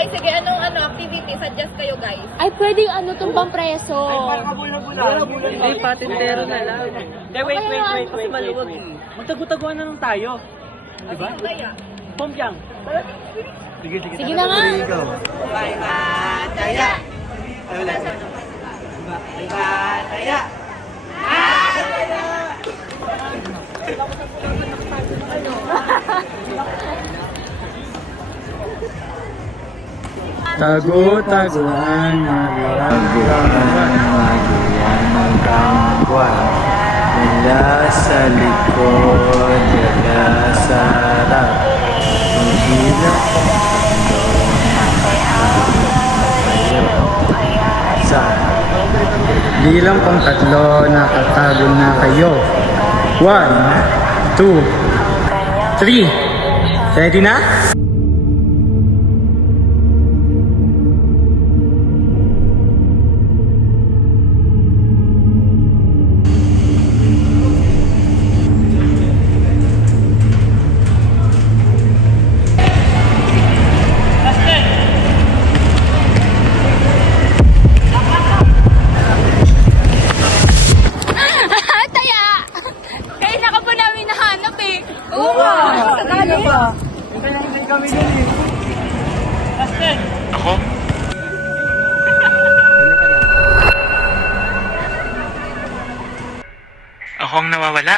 Okay, sige. Anong activity? Suggest kayo, guys. Ay, pwede tumbang preso. Hindi, patintero na lang. Hindi, wait. Kasi maluwag. Magtago-taguan na lang tayo. Diba? Kaya. Pompiang. Sige na nga. Tago-taguan, maglaban, magiyan ng kangkwan. Mula sa likod, mula sa harap. Maghilap sa bilang pang tatlo, nakatago na kayo. 1, 2, 3. Ready na? Taya! Kaya na ka po namin nahanap eh. Oo nga. Sakali. Ako? Ako ang nawawala.